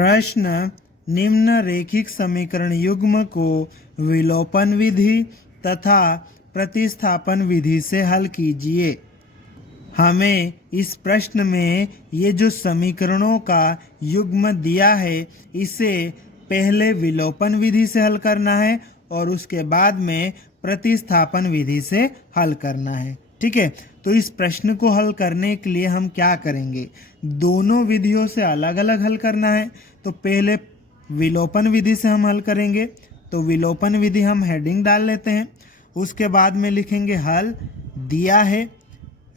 प्रश्न निम्न रेखिक समीकरण युग्म को विलोपन विधि तथा प्रतिस्थापन विधि से हल कीजिए। हमें इस प्रश्न में ये जो समीकरणों का युग्म दिया है इसे पहले विलोपन विधि से हल करना है और उसके बाद में प्रतिस्थापन विधि से हल करना है। ठीक है, तो इस प्रश्न को हल करने के लिए हम क्या करेंगे, दोनों विधियों से अलग अलग हल करना है। तो पहले विलोपन विधि से हम हल करेंगे, तो विलोपन विधि हम हेडिंग डाल लेते हैं। उसके बाद में लिखेंगे हल, दिया है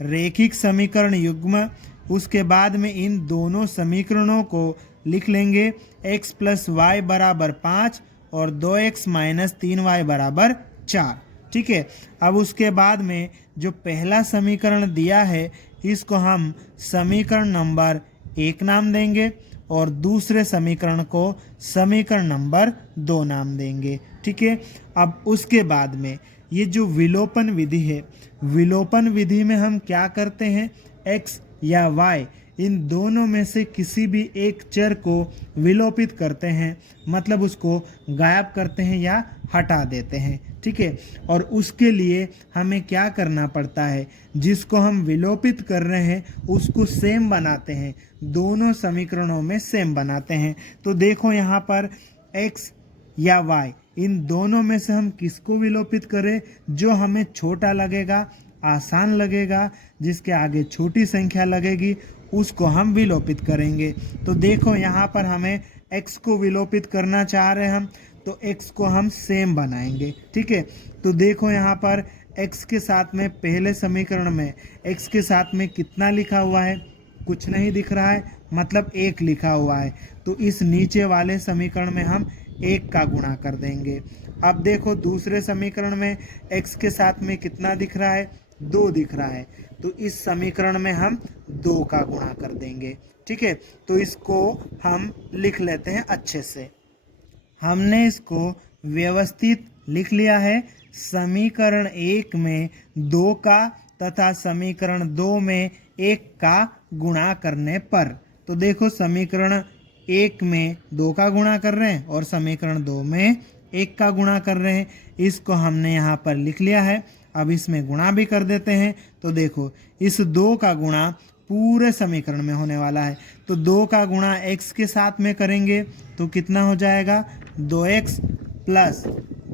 रेखिक समीकरण युग्म। उसके बाद में इन दोनों समीकरणों को लिख लेंगे x प्लस वाई बराबर 5 और 2x माइनस 3y बराबर 4। ठीक है, अब उसके बाद में जो पहला समीकरण दिया है इसको हम समीकरण नंबर 1 नाम देंगे और दूसरे समीकरण को समीकरण नंबर 2 नाम देंगे। ठीक है, अब उसके बाद में ये जो विलोपन विधि है, विलोपन विधि में हम क्या करते हैं, x या y इन दोनों में से किसी भी एक चर को विलोपित करते हैं, मतलब उसको गायब करते हैं या हटा देते हैं। ठीक है, और उसके लिए हमें क्या करना पड़ता है, जिसको हम विलोपित कर रहे हैं उसको सेम बनाते हैं, दोनों समीकरणों में सेम बनाते हैं। तो देखो यहाँ पर x या y इन दोनों में से हम किसको विलोपित करें, जो हमें छोटा लगेगा, आसान लगेगा, जिसके आगे छोटी संख्या लगेगी उसको हम विलोपित करेंगे। तो देखो यहाँ पर हमें x को विलोपित करना चाह रहे हैं हम, तो x को हम सेम बनाएंगे। ठीक है, तो देखो यहाँ पर x के साथ में पहले समीकरण में x के साथ में कितना लिखा हुआ है, कुछ नहीं दिख रहा है, मतलब 1 लिखा हुआ है। तो इस नीचे वाले समीकरण में हम 1 का गुणा कर देंगे। अब देखो दूसरे समीकरण में x के साथ में कितना दिख रहा है, 2 दिख रहा है, तो इस समीकरण में हम 2 का गुणा कर देंगे। ठीक है, तो इसको हम लिख लेते हैं अच्छे से। हमने इसको व्यवस्थित लिख लिया है। समीकरण 1 में 2 का तथा समीकरण 2 में 1 का गुणा करने पर, तो देखो समीकरण 1 में 2 का गुणा कर रहे हैं और समीकरण 2 में 1 का गुणा कर रहे हैं, इसको हमने यहाँ पर लिख लिया है। अब इसमें गुणा भी कर देते हैं, तो देखो इस 2 का गुणा पूरे समीकरण में होने वाला है, तो 2 का गुणा x के साथ में करेंगे तो कितना हो जाएगा, 2x प्लस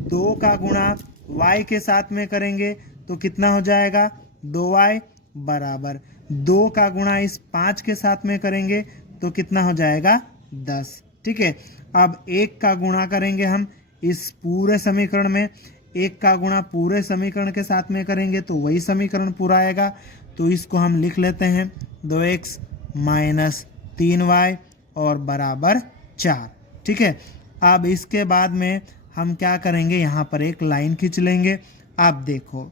2 का गुणा y के साथ में करेंगे तो कितना हो जाएगा, 2y बराबर 2 का गुणा इस 5 के साथ में करेंगे तो कितना हो जाएगा, 10। ठीक है, अब 1 का गुणा करेंगे हम इस पूरे समीकरण में, 1 का गुणा पूरे समीकरण के साथ में करेंगे तो वही समीकरण पूरा आएगा। तो इसको हम लिख लेते हैं 2x माइनस 3y और बराबर 4। ठीक है, अब इसके बाद में हम क्या करेंगे, यहाँ पर एक लाइन खींच लेंगे। आप देखो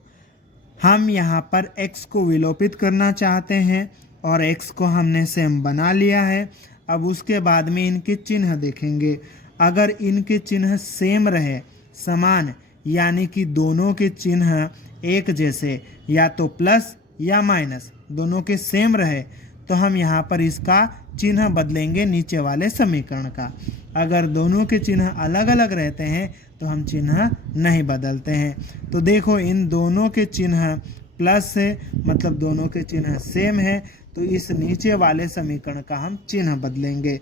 हम यहाँ पर x को विलोपित करना चाहते हैं और x को हमने सेम बना लिया है। अब उसके बाद में इनके चिन्ह देखेंगे, अगर इनके चिन्ह सेम रहे, समान, यानी कि दोनों के चिन्ह एक जैसे, या तो प्लस या माइनस दोनों के सेम रहे, तो हम यहाँ पर इसका चिन्ह बदलेंगे नीचे वाले समीकरण का। अगर दोनों के चिन्ह अलग अलग रहते हैं तो हम चिन्ह नहीं बदलते हैं। तो देखो इन दोनों के चिन्ह प्लस से, मतलब दोनों के चिन्ह सेम है, तो इस नीचे वाले समीकरण का हम चिन्ह बदलेंगे।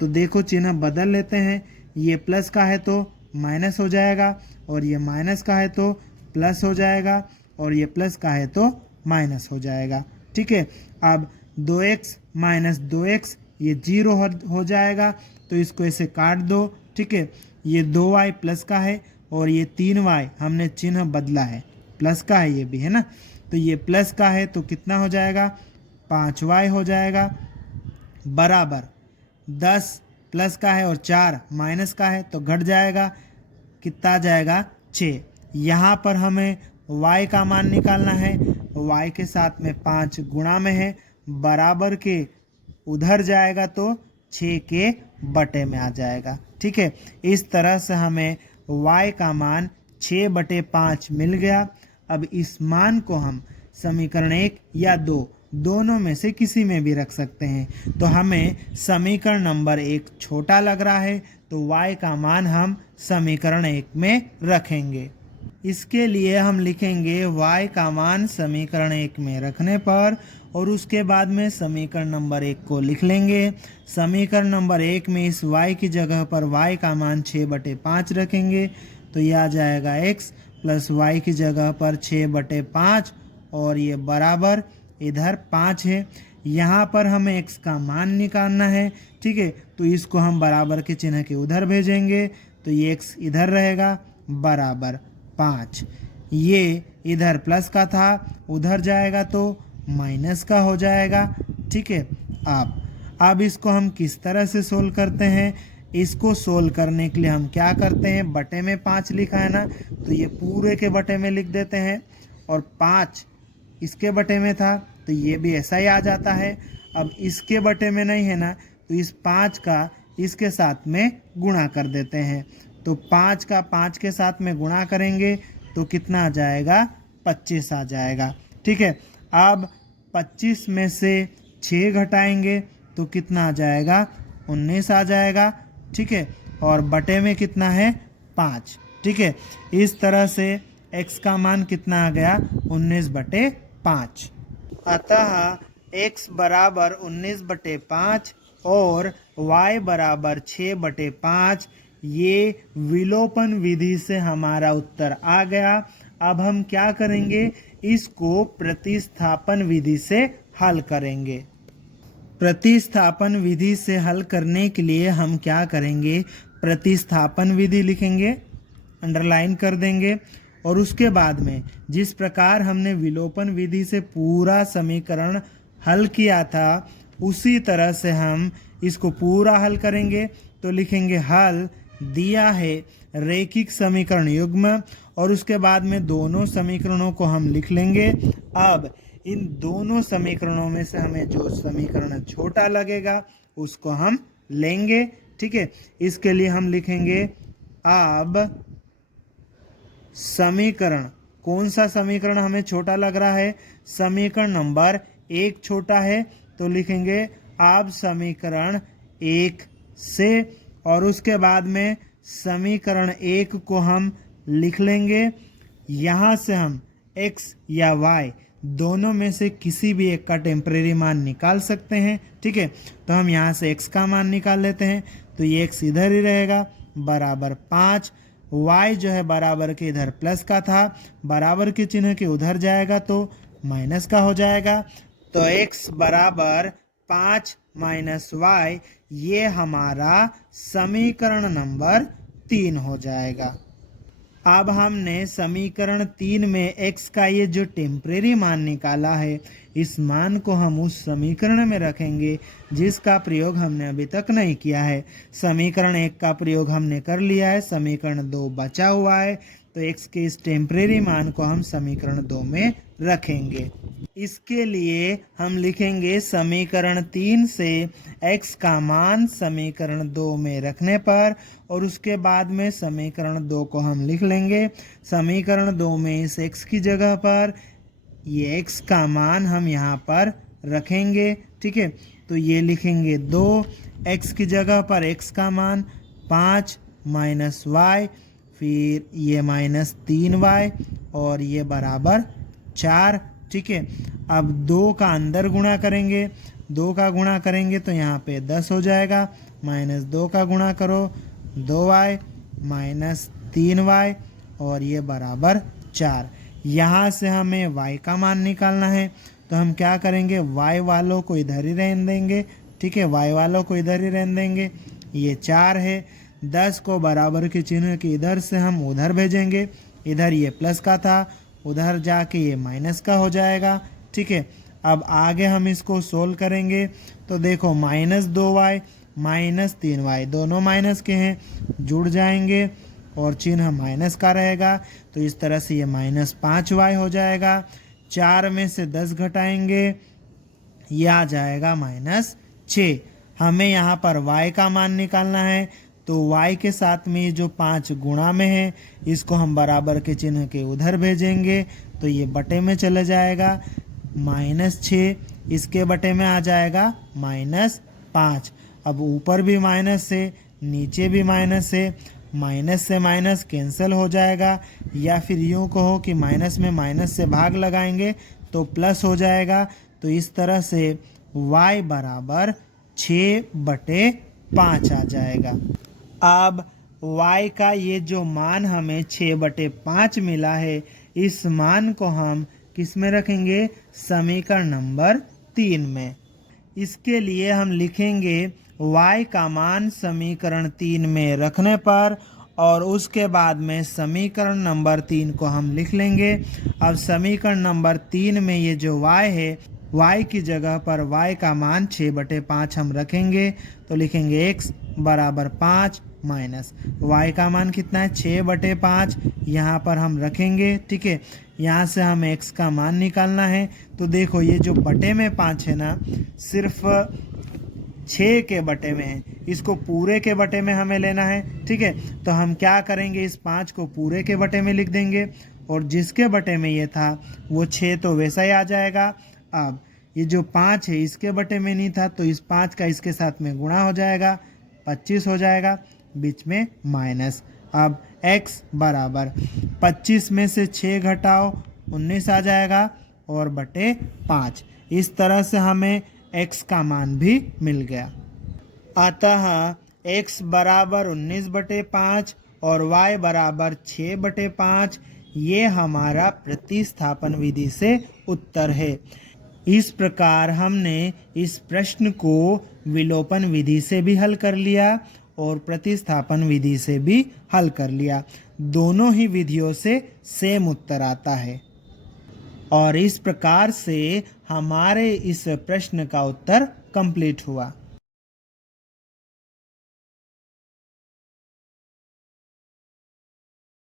तो देखो चिन्ह बदल लेते हैं, ये प्लस का है तो माइनस हो जाएगा और ये माइनस का है तो प्लस हो जाएगा और ये प्लस का है तो माइनस हो जाएगा। ठीक है, अब 2x माइनस 2x ये 0 हो जाएगा, तो इसको ऐसे काट दो। ठीक है, ये 2y प्लस का है और ये 3y हमने चिन्ह बदला है, प्लस का है ये भी, है ना, तो ये प्लस का है तो कितना हो जाएगा, 5y हो जाएगा बराबर 10 प्लस का है और 4 माइनस का है तो घट जाएगा, कितना आ जाएगा, 6। यहाँ पर हमें y का मान निकालना है, y के साथ में 5 गुणा में है, बराबर के उधर जाएगा तो 6 के बटे में आ जाएगा। ठीक है, इस तरह से हमें y का मान 6/5 मिल गया। अब इस मान को हम समीकरण 1 या 2 दोनों में से किसी में भी रख सकते हैं। तो हमें समीकरण नंबर 1 छोटा लग रहा है, तो y का मान हम समीकरण 1 में रखेंगे। इसके लिए हम लिखेंगे y का मान समीकरण 1 में रखने पर, और उसके बाद में समीकरण नंबर 1 को लिख लेंगे। समीकरण नंबर 1 में इस y की जगह पर y का मान 6/5 रखेंगे, तो यह आ जाएगा x प्लस y की जगह पर 6/5, और ये बराबर इधर 5 है। यहाँ पर हमें x का मान निकालना है, ठीक है। तो इसको हम बराबर के चिन्ह के उधर भेजेंगे, तो ये x इधर रहेगा बराबर 5। ये इधर प्लस का था, उधर जाएगा तो माइनस का हो जाएगा, ठीक है। अब इसको हम किस तरह से सोल्व करते हैं? इसको सोल्व करने के लिए हम क्या करते हैं, बटे में 5 लिखा है ना, तो ये पूरे के बटे में लिख देते हैं, और 5 इसके बटे में था तो ये भी ऐसा ही आ जाता है। अब इसके बटे में नहीं है ना, तो इस 5 का इसके साथ में गुणा कर देते हैं। तो 5 का 5 के साथ में गुणा करेंगे तो कितना आ जाएगा, 25 आ जाएगा, ठीक है। अब 25 में से 6 घटाएंगे तो कितना आ जाएगा, 19 आ जाएगा, ठीक है। और बटे में कितना है, 5, ठीक है। इस तरह से x का मान कितना आ गया, 19/5। अतः x बराबर 19/5 और y बराबर 6/5, ये विलोपन विधि से हमारा उत्तर आ गया। अब हम क्या करेंगे, इसको प्रतिस्थापन विधि से हल करेंगे। प्रतिस्थापन विधि से हल करने के लिए हम क्या करेंगे, प्रतिस्थापन विधि लिखेंगे, अंडरलाइन कर देंगे, और उसके बाद में जिस प्रकार हमने विलोपन विधि से पूरा समीकरण हल किया था उसी तरह से हम इसको पूरा हल करेंगे। तो लिखेंगे हल दिया है रैखिक समीकरण युग्म, और उसके बाद में दोनों समीकरणों को हम लिख लेंगे। अब इन दोनों समीकरणों में से हमें जो समीकरण छोटा लगेगा उसको हम लेंगे, ठीक है। इसके लिए हम लिखेंगे अब समीकरण, कौन सा समीकरण हमें छोटा लग रहा है, समीकरण नंबर 1 छोटा है, तो लिखेंगे अब समीकरण 1 से, और उसके बाद में समीकरण 1 को हम लिख लेंगे। यहाँ से हम x या y दोनों में से किसी भी एक का टेम्परेरी मान निकाल सकते हैं, ठीक है। तो हम यहाँ से x का मान निकाल लेते हैं, तो ये x इधर ही रहेगा बराबर 5, y जो है बराबर के इधर प्लस का था, बराबर के चिन्ह के उधर जाएगा तो माइनस का हो जाएगा। तो x बराबर 5 माइनस y, ये हमारा समीकरण नंबर 3 हो जाएगा। अब हमने समीकरण 3 में x का ये जो टेम्परेरी मान निकाला है, इस मान को हम उस समीकरण में रखेंगे जिसका प्रयोग हमने अभी तक नहीं किया है। समीकरण 1 का प्रयोग हमने कर लिया है, समीकरण 2 बचा हुआ है, तो x के इस टेम्परेरी मान को हम समीकरण 2 में रखेंगे। इसके लिए हम लिखेंगे समीकरण 3 से x का मान समीकरण 2 में रखने पर, और उसके बाद में समीकरण 2 को हम लिख लेंगे। समीकरण 2 में इस x की जगह पर ये x का मान हम यहाँ पर रखेंगे, ठीक है। तो ये लिखेंगे 2, x की जगह पर x का मान 5 माइनस y, फिर ये माइनस 3y, और ये बराबर 4, ठीक है। अब 2 का अंदर गुणा करेंगे, 2 का गुणा करेंगे तो यहाँ पे 10 हो जाएगा, माइनस 2 का गुणा करो 2y माइनस 3y, और ये बराबर 4। यहाँ से हमें y का मान निकालना है, तो हम क्या करेंगे, y वालों को इधर ही रहने देंगे, ठीक है, y वालों को इधर ही रहने देंगे। ये 4 है, 10 को बराबर के चिन्ह के इधर से हम उधर भेजेंगे, इधर ये प्लस का था, उधर जाके ये माइनस का हो जाएगा, ठीक है। अब आगे हम इसको सोल्व करेंगे, तो देखो माइनस 2y माइनस 3y दोनों माइनस के हैं, जुड़ जाएंगे और चिन्ह माइनस का रहेगा, तो इस तरह से ये माइनस 5y हो जाएगा। 4 में से 10 घटाएंगे, ये आ जाएगा माइनस 6। हमें यहाँ पर y का मान निकालना है, तो y के साथ में जो 5 गुणा में है इसको हम बराबर के चिन्ह के उधर भेजेंगे, तो ये बटे में चले जाएगा, माइनस 6 इसके बटे में आ जाएगा -5। अब ऊपर भी माइनस है, नीचे भी माइनस है, माइनस से माइनस कैंसिल हो जाएगा, या फिर यूँ कहो कि माइनस में माइनस से भाग लगाएंगे तो प्लस हो जाएगा। तो इस तरह से y बराबर 6/5 आ जाएगा। अब y का ये जो मान हमें 6/5 मिला है, इस मान को हम किस में रखेंगे? समीकरण नंबर 3 में। इसके लिए हम लिखेंगे y का मान समीकरण 3 में रखने पर, और उसके बाद में समीकरण नंबर 3 को हम लिख लेंगे। अब समीकरण नंबर 3 में ये जो y है, y की जगह पर y का मान 6/5 हम रखेंगे। तो लिखेंगे x बराबर 5 माइनस y का मान कितना है? 6/5 यहाँ पर हम रखेंगे। ठीक है, यहाँ से हमें x का मान निकालना है। तो देखो ये जो बटे में 5 है ना, सिर्फ 6 के बटे में है, इसको पूरे के बटे में हमें लेना है। ठीक है, तो हम क्या करेंगे? इस 5 को पूरे के बटे में लिख देंगे, और जिसके बटे में ये था वो 6 तो वैसा ही आ जाएगा। अब ये जो 5 है इसके बटे में नहीं था, तो इस 5 का इसके साथ में गुणा हो जाएगा, 25 हो जाएगा, बीच में माइनस। अब x बराबर 25 में से 6 घटाओ 19 आ जाएगा, और बटे 5। इस तरह से हमें x का मान भी मिल गया। अतः x बराबर 19/5 और y बराबर 6/5, ये हमारा प्रतिस्थापन विधि से उत्तर है। इस प्रकार हमने इस प्रश्न को विलोपन विधि से भी हल कर लिया और प्रतिस्थापन विधि से भी हल कर लिया। दोनों ही विधियों से सेम उत्तर आता है, और इस प्रकार से हमारे इस प्रश्न का उत्तर कंप्लीट हुआ।